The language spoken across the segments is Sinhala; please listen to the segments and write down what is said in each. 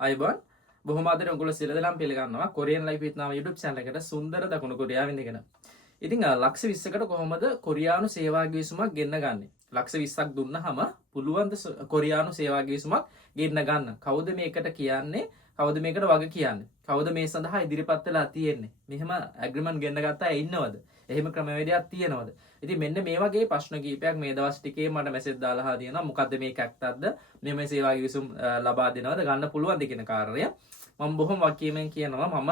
අයිබන් බොහොම ආදරෙන් ඔයගොල්ලෝ සියලු දෙනාම පිළිගන්නවා කොරියන් ලයිෆ් විත් නාම YouTube channel එකට සුන්දර දකුණු කොරියාවෙන් ඉඳගෙන. ඉතින් ලක්ෂ 20කට කොහොමද කොරියානු සේවා ගිවිසුමක් ගෙන්න ගන්නෙ? ලක්ෂ 20ක් දුන්නාම පුළුවන් ද කොරියානු සේවා ගිවිසුමක් ගෙන්න ගන්න? කවුද මේකට කියන්නේ? කවුද මේකට වග කියන්නේ? කවුද මේ සඳහා ඉදිරිපත් වෙලා තියෙන්නේ? මෙහෙම ඇග්‍රීමන්ට් ගෙන්න ගත්ත අය ඉන්නවද? එහෙම ක්‍රමවේදයක් තියෙනවද? ඉතින් මෙන්න මේ වගේ ප්‍රශ්න කීපයක් මේ දවස් ටිකේ මට මෙසේජ් දාලා තියෙනවා. මොකද්ද මේ කැක්ටක්ද? මේ සේවා ගිවිසුම් ලබා දෙනවද? ගන්න පුළුවන්ද කියන කාරණය. මම බොහොම වකීමෙන් කියනවා මම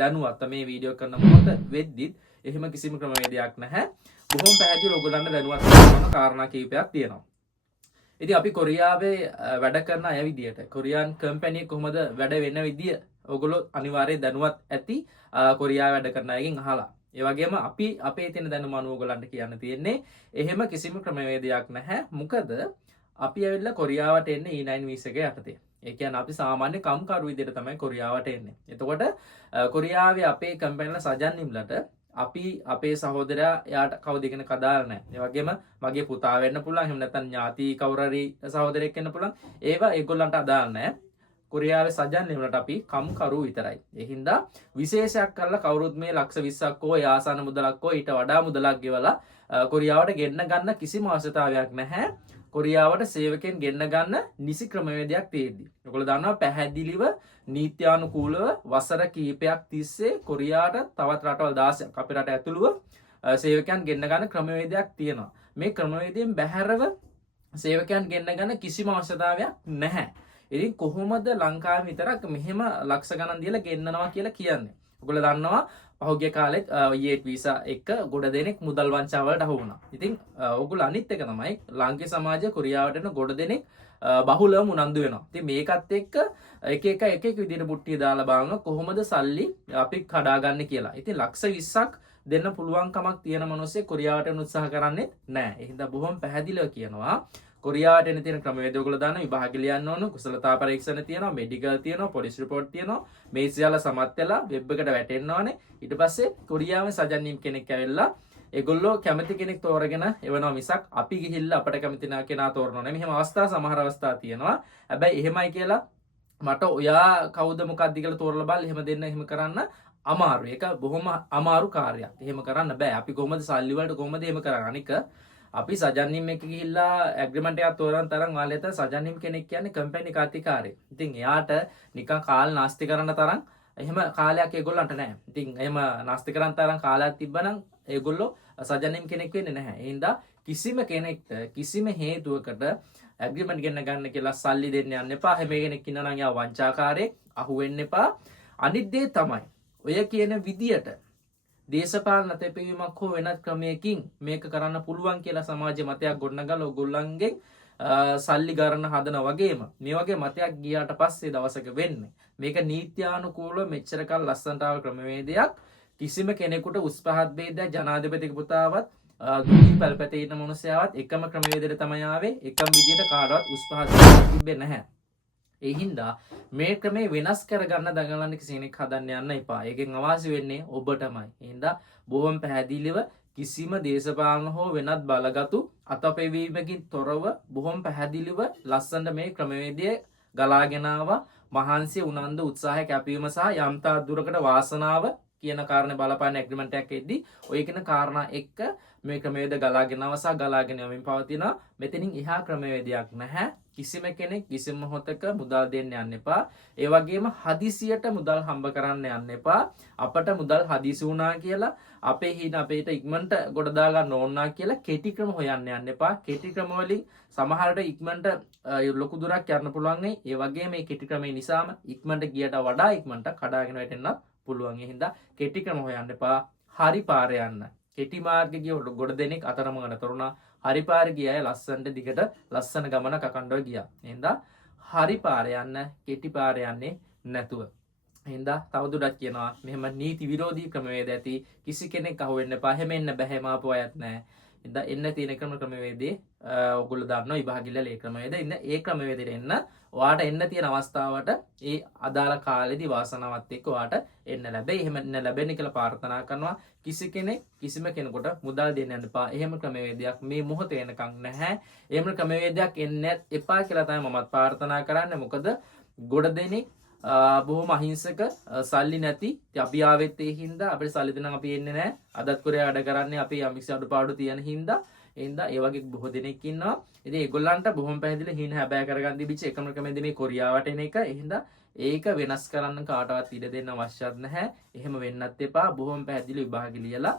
දැනුවත් මේ වීඩියෝ කරන මොහොත වෙද්දිත් එහෙම කිසිම ක්‍රමවේදයක් නැහැ. බොහොම පැහැදිලිව ඔයගොල්ලන්ට දැනුවත් කරන කාරණා කීපයක් තියෙනවා. ඉතින් අපි කොරියාවේ වැඩ කරන අය විදියට කොරියානු කම්පැනි කොහොමද වැඩ වෙන විදිය ඔයගොල්ලෝ අනිවාර්යයෙන් දැනුවත් ඇති කොරියාව වැඩ කරන අයගෙන් අහලා. ඒ වගේම අපි අපේ තියෙන දැනුම අනුව ඔයගොල්ලන්ට කියන්න තියෙන්නේ එහෙම කිසිම ක්‍රමවේදයක් නැහැ. මොකද අපි ඇවිල්ලා කොරියාවට එන්නේ E9 වීසා එක යටතේ. ඒ කියන්නේ අපි සාමාන්‍ය කම්කරු විදියට තමයි කොරියාවට එන්නේ. එතකොට කොරියාවේ අපේ කම්පැනිලා සජන් නිම්ලට අපි අපේ සහෝදරයා එයාට කවුද ඉගෙන කදාලා නැහැ. ඒ වගේම මගේ පුතා වෙන්න පුළුවන්. එහෙම නැත්නම් ඥාති කවුරුරි සහෝදරයෙක් වෙන්න පුළුවන්. ඒවා ඒගොල්ලන්ට අදාළ නැහැ. කොරියාවේ සජන් නිම්ලට අපි කම්කරු විතරයි. ඒ හින්දා විශේෂයක් කරලා කවුරුත් මේ ලක්ෂ 20ක් හෝ යාසන මුදලක් හෝ ඊට වඩා මුදලක් ගෙවලා කොරියාවට ගෙන්න ගන්න කිසිම අවශ්‍යතාවයක් නැහැ. කොරියාවට සේවකයන් ගෙන්න ගන්න නිසි ක්‍රමවේදයක් තියෙද්දි. ඔයගොල්ලෝ දන්නවා පැහැදිලිව නීත්‍යානුකූලව වසර කිහිපයක් තිස්සේ කොරියාවට තවත් රටවල් 16ක් අපේ රට ඇතුළුව සේවකයන් ගෙන්න ගන්න ක්‍රමවේදයක් තියෙනවා. මේ ක්‍රමවේදයෙන් බැහැරව සේවකයන් ගෙන්න ගන්න කිසිම අවශ්‍යතාවයක් නැහැ. ඉතින් කොහොමද ලංකාවේ විතරක් මෙහෙම ලක්ෂ ගණන් දීලා ගෙන්නනවා කියලා කියන්නේ? ඔයගොල්ලෝ දන්නවා පහුගිය කාලෙත් E8 වීසා එක ගොඩ දෙනෙක් මුදල් වංචාවලට අහු වුණා. ඉතින් ඔයගොල්ලෝ අනිත් එක තමයි ලාංකික සමාජය කොරියාවට එන ගොඩ දෙනෙක් බහුලවම උනන්දු වෙනවා. ඉතින් මේකත් එක්ක එක එක විදිහට මුට්ටිය දාලා බලන කොහොමද සල්ලි අපි කඩාගන්නේ කියලා. ඉතින් ලක්ෂ 20ක් දෙන්න පුළුවන් කමක් තියෙන මිනිස්සේ කොරියාවට යන්න උත්සාහ කරන්නේ නැහැ. ඒ හින්දා බොහොම පැහැදිලිව කියනවා කොරියාවට එන තියෙන ක්‍රමවේද ඔයගොල්ලෝ දාන විභාග ලියන්න ඕන, කුසලතා පරීක්ෂණ තියෙනවා, මෙඩිකල් තියෙනවා, පොලිස් රිපෝට් තියෙනවා. මේ සියල්ල සමත් වෙලා වෙබ් එකට වැටෙන්න ඕනේ. ඊට පස්සේ කොරියාවේ සජන්නිම් කෙනෙක් ඇවිල්ලා ඒගොල්ලෝ කැමති කෙනෙක් තෝරගෙන එවනවා මිසක් අපි ගිහිල්ලා අපට කැමති කෙනා තෝරනවා නෙමෙයි. මෙහෙම අවස්ථා සමහර අවස්ථා තියෙනවා. හැබැයි එහෙමයි කියලා මට ඔයා කවුද මොකක්ද කියලා තෝරලා බලලා එහෙම දෙන්න එහෙම කරන්න අමාරුයි. ඒක බොහොම අමාරු කාර්යයක්. එහෙම කරන්න බෑ. අපි කොහොමද සල්ලි වලට කොහොමද එහෙම කරන්නේ? අනික අපි සජන්නිම් එක ගිහිල්ලා ඇග්‍රීමන්ට් එකක් තෝරන තරම් ඔයාලට සජන්නිම් කෙනෙක් කියන්නේ කම්පැනි කාර්යකාරයෙක්. ඉතින් එයාට නිකන් කාල් නාස්ති කරන්න තරම් එහෙම කාලයක් ඒගොල්ලන්ට නැහැ. ඉතින් එහෙම නාස්ති කරන්න තරම් කාලයක් තිබ්බනම් ඒගොල්ලෝ සජන්නිම් කෙනෙක් වෙන්නේ නැහැ. ඒ හින්දා කිසිම කෙනෙක්ට කිසිම හේතුවකට ඇග්‍රීමන්ට් ගෙන්න ගන්න කියලා සල්ලි දෙන්න යන්න එපා. හැම කෙනෙක් ඉන්නවා නම් යා වංචාකාරයෙක් අහු වෙන්න එපා. අනිත් දේ තමයි ඔය කියන විදියට දේශපාලන තෙපවීමක් හෝ වෙනත් ක්‍රමයකින් මේක කරන්න පුළුවන් කියලා සමාජ මතයක් ගොඩනගලා ඔයගොල්ලන්ගෙන් සල්ලි ගන්න හදන වගේම මේ වගේ මතයක් ගියාට පස්සේ දවසක වෙන්නේ මේක නීත්‍යානුකූලව මෙච්චර කල් ලස්සනට ආව ක්‍රමවේදයක් කිසිම කෙනෙකුට උස් පහත් ભેදයක් ජනාධිපති පුතාවත් දුකී පල්පතේ ඉන්න මිනිස්සයාවත් එකම ක්‍රමවේදයට තමයි ආවේ එකම විදියට කාටවත් උස් පහත් ભેදයක් තිබෙන්නේ නැහැ. ඒ හින්දා මේ ක්‍රමේ වෙනස් කරගන්න දඟලන්න කිසි කෙනෙක් හදන්න යන්න එපා. ඒකෙන් අවාසි වෙන්නේ ඔබටමයි. ඒ හින්දා බොහොම පැහැදිලිව කිසිම දේශපාලන හෝ වෙනත් බලගතු අතපෙවීමකින් තොරව බොහොම පැහැදිලිව ලස්සනට මේ ක්‍රමවේදය ගලාගෙන ආවා. මහන්සිය උනන්දු උත්සාහය කැපවීම සහ යම්තා දුරකට වාසනාව කියන කාරණේ බලපාන ඇග්‍රීමන්ට් එකක් එද්දී ඔය කියන කාරණා එක්ක මේ ක්‍රමවේද ගලාගෙන ආවා සහ ගලාගෙන යමින් පවතිනවා. මෙතනින් එහා ක්‍රමවේදයක් නැහැ. කිසිම කෙනෙක් කිසිම මොහොතක මුදල් දෙන්න යන්න එපා. ඒ වගේම හදිසියට මුදල් හම්බ කරන්න යන්න එපා. අපට මුදල් හදිසි වුණා කියලා අපේ හිණ අපේට ඉක්මනට ගොඩ දා ගන්න ඕන කියලා කෙටි ක්‍රම හොයන්න යන්න එපා. කෙටි ක්‍රම වලින් සමහරට ඉක්මනට ලොකු දුරක් යන්න පුළුවන්. ඒ වගේම මේ කෙටි ක්‍රමේ නිසාම ඉක්මනට ගියට වඩා ඉක්මනට කඩාගෙන වැටෙන්නත් පුළුවන්. ඒ හින්දා කෙටි ක්‍රම හොයන්න එපා. හරි පාර යන්න. කෙටි මාර්ගෙ ගිය ගොඩ දෙනෙක් අතරමඟට තරුණා හරි පාර ගියයි ලස්සනට දිගට ලස්සන ගමනක් අකණ්ඩව ගියා. එහෙනම් හරි පාර යන්න කෙටි පාර යන්නේ නැතුව. එහෙනම් තවදුරටත් කියනවා මෙහෙම නීති විරෝධී ක්‍රමවේද ඇති කිසි කෙනෙක් අහුවෙන්න එපා. හැම එන්න බෑ මාපු අයත් නැහැ. එහෙනම් එන්න තියෙන ක්‍රමවේදේ ඔයගොල්ලෝ දන්නවා විභාගිල්ල ලේ ක්‍රමවේද. ඉන්න ඒ ක්‍රමවේදෙට එන්න ඔයාට එන්න තියෙන අවස්ථාවට ඒ අදාළ කාලෙදී වාසනාවත් එක්ක ඔයාට එන්න ලැබෙයි. එහෙම එන්න ලැබෙන්න කියලා ප්‍රාර්ථනා කරනවා. කිසි කෙනෙක් කිසිම කෙනෙකුට මුදල් දෙන්න යන්න එපා. එහෙම ක්‍රමවේදයක් මේ මොහොතේ එනකන් නැහැ. එහෙම ක්‍රමවේදයක් එන්න එපා කියලා තමයි මමත් ප්‍රාර්ථනා කරන්නේ. මොකද ගොඩ දෙනෙක් බොහොම අහිංසක සල්ලි නැති. ඉතින් අපි ආවෙත් ඒ හින්දා අපිට සල්ලි දෙනම් අපි එන්නේ නැහැ. අදත් කොරියා වැඩ කරන්නේ අපි යම්කිසි අඩුපාඩු තියෙන හින්දා. ඒ හින්දා ඒ වගේ බොහෝ දෙනෙක් ඉන්නවා. ඉතින් ඒගොල්ලන්ට බොහොම පැහැදිලි හිණ හැබෑ කරගන්න තිබිච්ච එකම ක්‍රමෙදි මේ කොරියාවට එන එක. ඒ හින්දා ඒක වෙනස් කරන්න කාටවත් ඉඩ දෙන්න අවශ්‍යත් නැහැ. එහෙම වෙන්නත් එපා. බොහොම පැහැදිලි විභාග ලියලා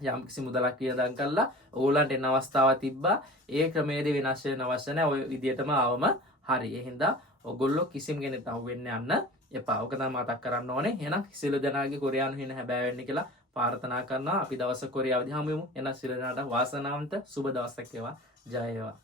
යම්කිසි මුදලක් වියදම් කරලා ඕගොල්ලන්ට එන අවස්ථාවක් තිබ්බා. ඒ ක්‍රමයේදී වෙනස් වෙන්න අවශ්‍ය නැහැ. ඔය විදියටම ආවම හරි. ඒ හින්දා ඔගොල්ලෝ කිසිම කෙනෙක් අහුවෙන්න යන්න එපා. ඔක තමයි මතක් කරන්න ඕනේ. එහෙනම් සියලු දෙනාගේ කොරියානු හිණ හැබෑ වෙන්න කියලා ප්‍රාර්ථනා කරනවා. අපි දවසක කොරියාවදී හමු වෙමු. එහෙනම් සියලු දෙනාට වාසනාවන්ත සුබ දවසක් වේවා. ජය වේවා.